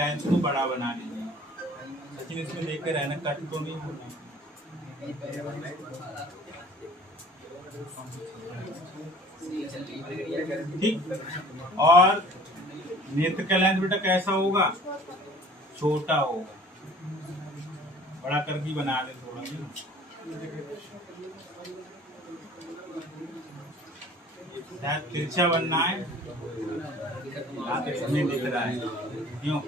Lines को बड़ा बना लीजिए। सचिन इसमें लेकर रहना, कट तो नहीं होना। ठीक। और नेत्र का लेंस बेटा कैसा होगा? छोटा होगा। बड़ा करके बना ले थोड़ा सा। तिरछा बनना है, इसमें दिख रहा है क्यों?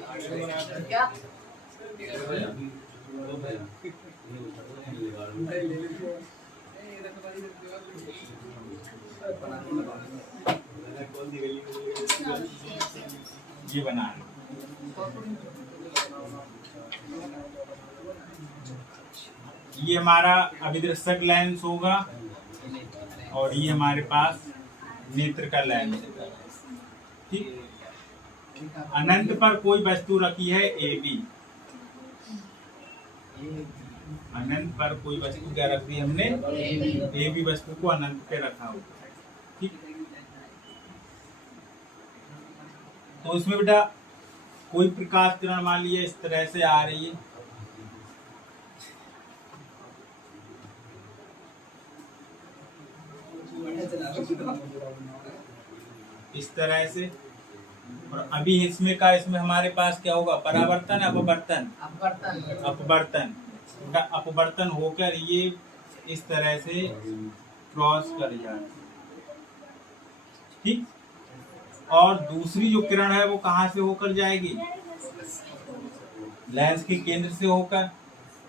ये बना है। ये हमारा अभिदर्शक लेंस होगा और ये हमारे पास नेत्र का लेंस। ठीक। अनंत पर कोई वस्तु रखी है ए बी। अनंत पर कोई वस्तु क्या रख दी हमने? ए बी वस्तु को अनंत पे रखा होगा। ठीक। तो उसमें बेटा कोई प्रकाश किरण मान लीजिए इस तरह से आ रही है, इस तरह से। और अभी इसमें हमारे पास क्या होगा? परावर्तन, अपवर्तन। अपवर्तन अपवर्तन होकर ये इस तरह से क्रॉस कर जाए। ठीक। और दूसरी जो किरण है वो कहाँ से होकर जाएगी? लेंस के केंद्र से होकर।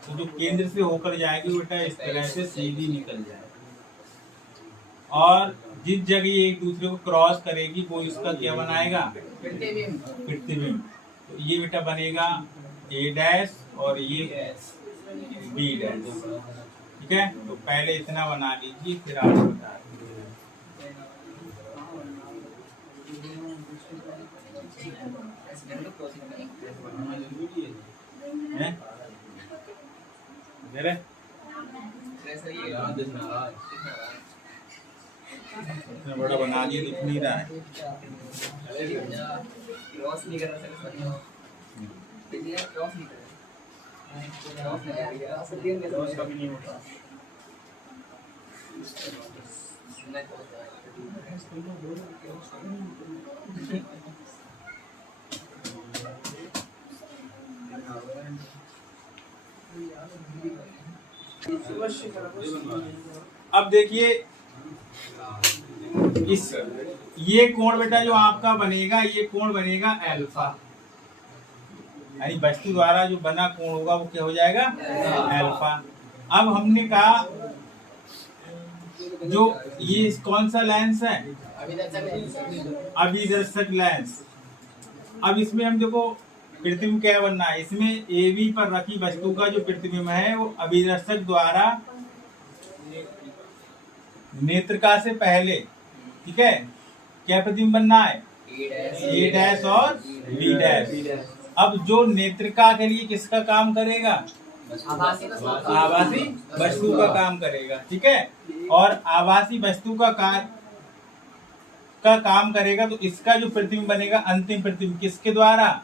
तो जो केंद्र से होकर जाएगी बेटा इस तरह से सीधी निकल जाएगी और जिस जगह ये एक दूसरे को क्रॉस करेगी वो इसका क्या बनाएगा? प्रतिबिंब। तो ये बेटा बनेगा ए डैश और ये बी डैश। ठीक है। तो पहले इतना बना लीजिए फिर आगे बता इतना बड़ा बना दिया, दिख नहीं रहा है। क्रॉस नहीं कर रहा क्रॉस कभी नहीं होता। अब देखिए ये कोण बेटा जो आपका बनेगा, ये कोण बनेगा अल्फा। यानी वस्तु द्वारा जो बना कोण होगा वो क्या हो जाएगा? अल्फा। अब हमने कहा जो ये कौन सा लेंस है? अभिदर्शक लेंस। अब इसमें हम देखो प्रतिबिंब क्या बनना है? इसमें ए बी पर रखी वस्तु का जो प्रतिबिंब है वो अभिदर्शक द्वारा नेत्रिका से पहले, ठीक है, क्या प्रतिबिंब बनना है? ए डैश और बी डैश। अब जो नेत्रिका के लिए किसका काम करेगा? आभासी वस्तु का काम करेगा। ठीक है। और आभासी वस्तु का काम करेगा तो इसका जो प्रतिबिंब बनेगा अंतिम प्रतिबिंब किसके द्वारा?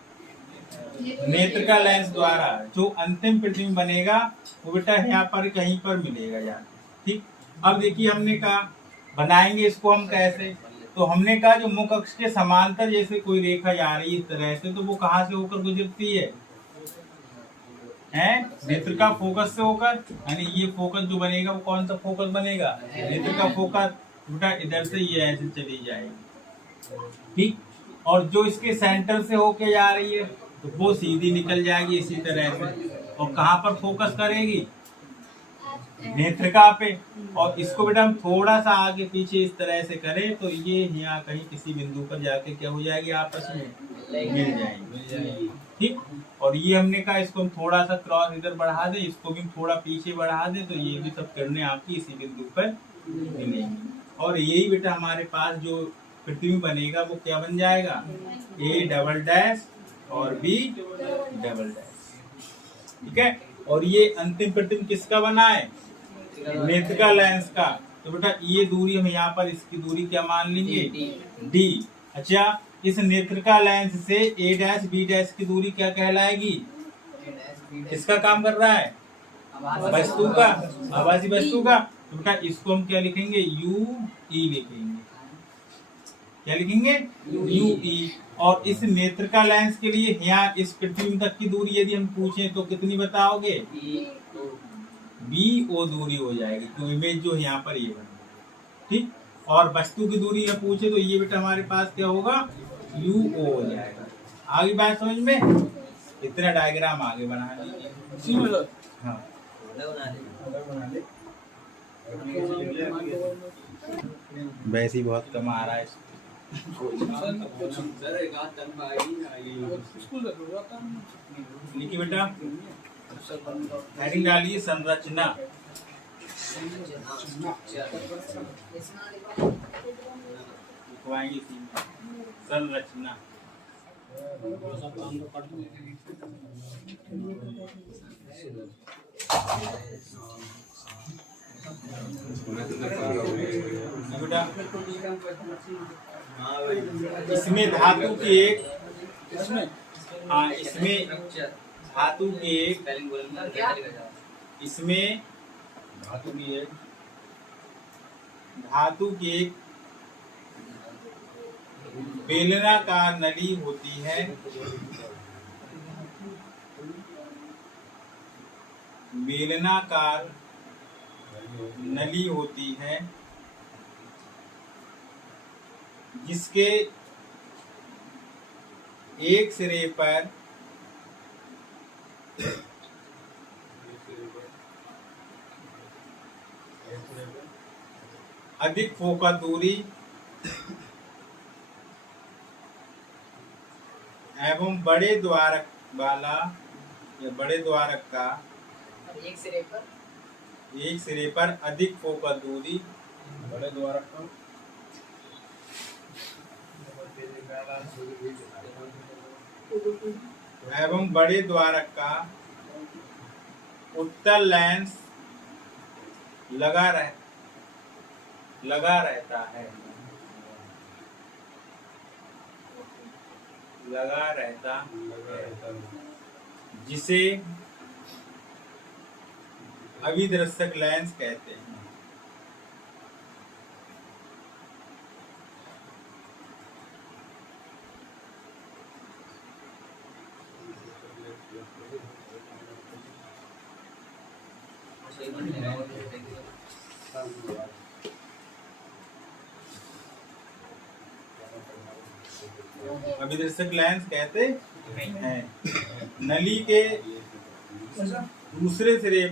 नेत्रिका लेंस द्वारा। जो अंतिम प्रतिबिंब बनेगा वो बेटा यहाँ पर कहीं पर मिलेगा यार। ठीक। अब देखिए हमने कहा बनाएंगे इसको हम कैसे? तो हमने कहा जो मुख अक्ष के समांतर जैसे कोई रेखा जा रही है इस तरह से, तो वो कहाँ से होकर गुजरती है? नेत्रिका फोकस से होकर। यानी ये फोकस जो बनेगा वो कौन सा फोकस बनेगा? नेत्रिका फोकस। बेटा इधर से ये ऐसे चली जाएगी। ठीक। और जो इसके सेंटर से होके जा रही है तो वो सीधी निकल जाएगी इसी तरह से। और कहाँ पर फोकस करेगी? नेत्रिका पे। और इसको बेटा हम थोड़ा सा आगे पीछे इस तरह से करें तो ये यहाँ कहीं किसी बिंदु पर जाके क्या हो जाएगी? आपस में मिल जाएगी। ठीक। और ये हमने कहा इसको हम थोड़ा सा क्रॉस इधर बढ़ा दें, इसको भी थोड़ा पीछे बढ़ा दें तो ये भी सब किरणें आपकी इसी बिंदु पर मिलेंगी। और यही बेटा हमारे पास जो प्रतिबिंब बनेगा वो क्या बन जाएगा? ए डबल डैश और बी डबल डैश। ठीक है। और ये अंतिम प्रतिबिंब किसका बना है? नेत्रिका लेंस का। तो बेटा ये दूरी हम यहाँ पर इसकी दूरी क्या मान लेंगे? डी। अच्छा। इस नेत्रिका लेंस से ए डैश बी डैश की दूरी क्या कहलाएगी? किसका काम कर रहा है? वस्तु का, आभासी वस्तु का। तो बेटा इसको हम क्या लिखेंगे? यू ई लिखेंगे। क्या लिखेंगे? यू ई। और इस नेत्रिका लेंस के लिए यहाँ इस प्रतिबिंब तक की दूरी यदि हम पूछें तो कितनी बताओगे? बी ओ दूरी हो जाएगी, तो इमेज जो यहाँ पर ये बनेगी। ठीक। और वस्तु की दूरी में पूछे तो ये बेटा हमारे पास क्या होगा? यू ओ हो जाएगा। आगे बात समझ में? इतना डायग्राम आगे बना लीजिए। हाँ वैसे ही बहुत कम आ रहा है। लिखिए बेटा, हेडिंग डालिए संरचना। लिखवाएंगे संरचना। बेटा इसमें धातु की एक इसमें धातु की एक बेलनाकार नली होती है। बेलनाकार नली होती है जिसके एक सिरे पर अधिक फोकस दूरी एवं बड़े द्वारक वाला या बड़े द्वारक का एक सिरे पर अधिक फोकस दूरी बड़े द्वारक का एवं बड़े द्वारक का उत्तल लेंस लगा रहता है। जिसे अभिदर्शक लेंस कहते हैं। अभिदर्शक लेंस कहते हैं। नली के दूसरे सिरे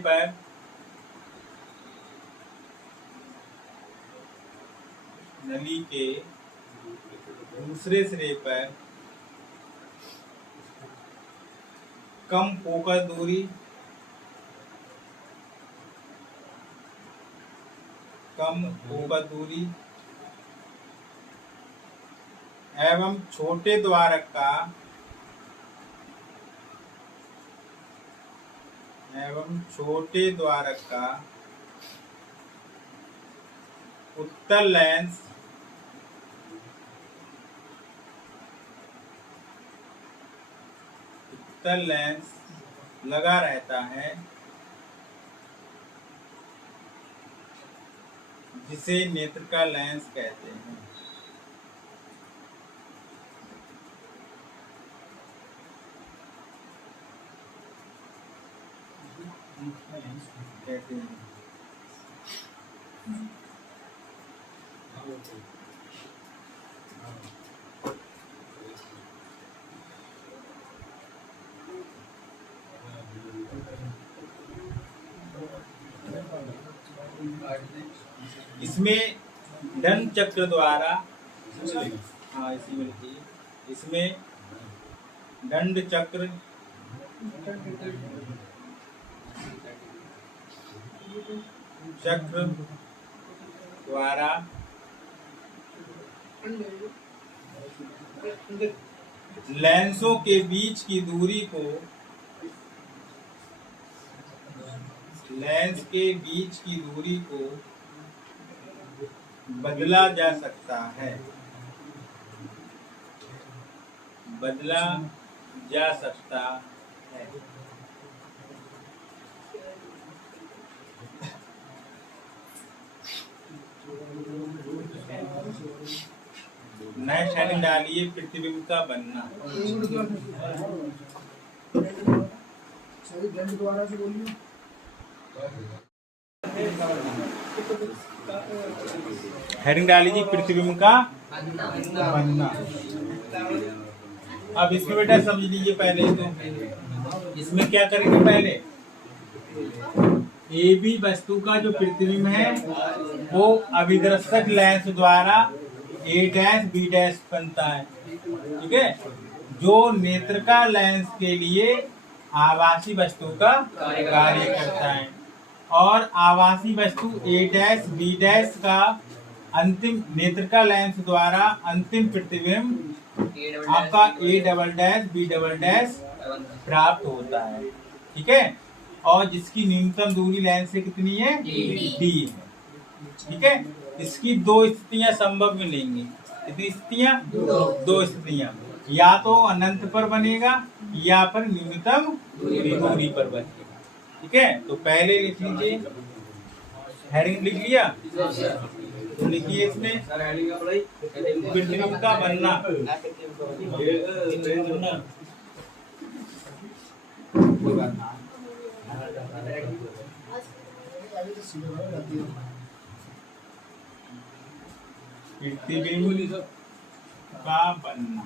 पर कम फोकस दूरी एवं छोटे द्वारक का उत्तल लेंस लगा रहता है, जिसे नेत्रिका लेंस कहते हैं। इसमें धन चक्र द्वारा इसमें दंड चक्र द्वारा लेंसों के बीच की दूरी को बदला जा सकता है। बदला जा सकता है। नेक्स्ट हेडिंग डालिए प्रतिबिंब का बनना। हेडिंग डाल लीजिए प्रतिबिंब का बनना। अब इसमें बेटा समझ लीजिए पहले तो इसमें क्या करेंगे, पहले ए बी वस्तु का जो प्रतिबिंब है वो अभिदर्शक लेंस द्वारा ए डैश बी डैश बनता है। ठीक है, जो नेत्रिका लेंस के लिए आभासी वस्तु का कार्य करता है और आभासी वस्तु ए डैश बी डैश का अंतिम नेत्रिका लेंस द्वारा अंतिम प्रतिबिंब आपका A double dash B double dash प्राप्त होता है। ठीक है, और जिसकी न्यूनतम दूरी लेंस से कितनी है, डी है। ठीक है, इसकी दो स्थितियां संभव मिलेंगी। कितनी स्थितियां, दो स्थितियां, या तो अनंत पर बनेगा या पर न्यूनतम दूरी पर बनेगा। ठीक है, तो पहले लिख लीजिए, हेडिंग लिख लिया तो लिखिए इसमें प्रतिबिंब का बनना। प्रतिबिंब का बनना,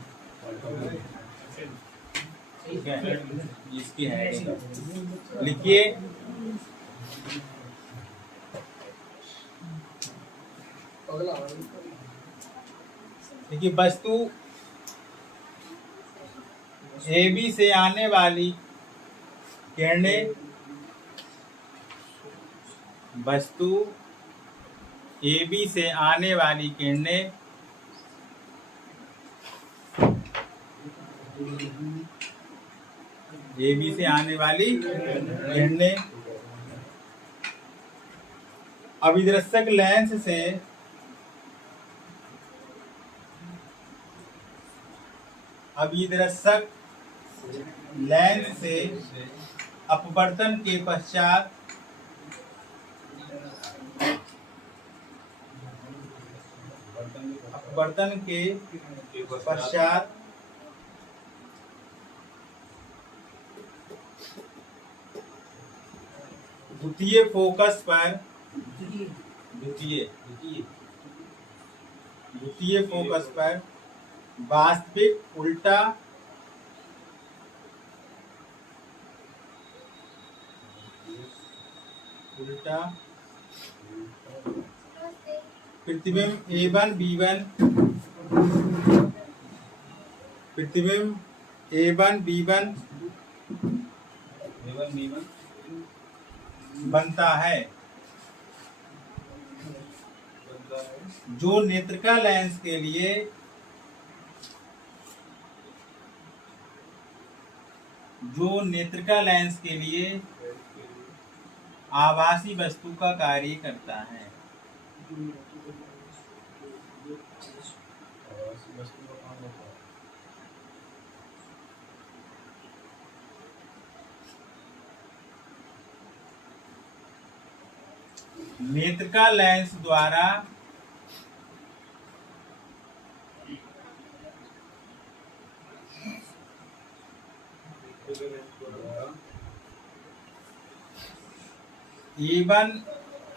ठीक है, इसकी हेडिंग लिखिए। देखिए, वस्तु ए बी से आने वाली किरणें, वस्तु ए बी से आने वाली किरणें ए बी से आने वाली किरणें अभिदर्शक लेंस से अपवर्तन के पश्चात द्वितीय फोकस पर वास्तविक उल्टा प्रतिबिंब A1 B1 बनता है, जो नेत्रिका लेंस के लिए आभासी वस्तु का कार्य करता है। नेत्रिका लेंस द्वारा A1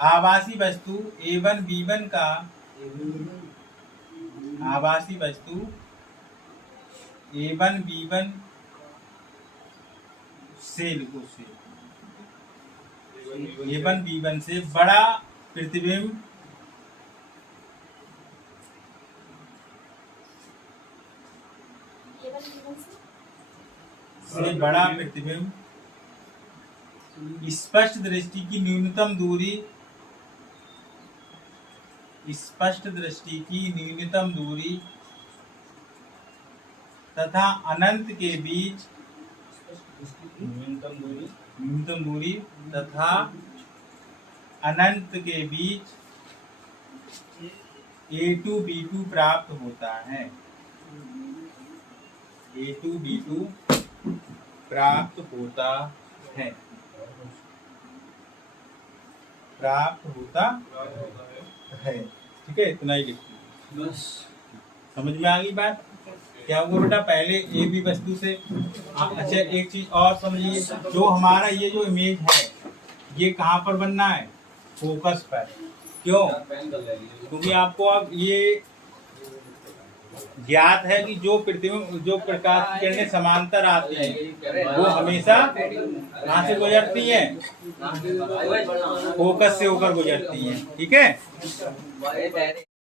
आभासी वस्तु A1 B1 का आभासी वस्तु A1 B1 से A1 B1 से बड़ा प्रतिबिंब स्पष्ट दृष्टि की न्यूनतम दूरी तथा अनंत के बीच न्यूनतम दूरी तथा अनंत के बीच A2 B2 प्राप्त होता है। A2B2 प्राप्त होता है, प्राप्त होता है। ठीक है, इतना ही लिखते हैं। समझ में आ गई बात? क्या हुआ बेटा, पहले ए बी वस्तु से अच्छा एक चीज और समझिए, जो हमारा ये जो इमेज है ये कहाँ पर बनना है, फोकस पर। क्यों? क्योंकि आपको अब ये ज्ञात है कि जो पृथ्वी में जो प्रकाश की किरणें समांतर आती हैं वो हमेशा कहाँ से गुजरती हैं, फोकस से होकर गुजरती हैं। ठीक है।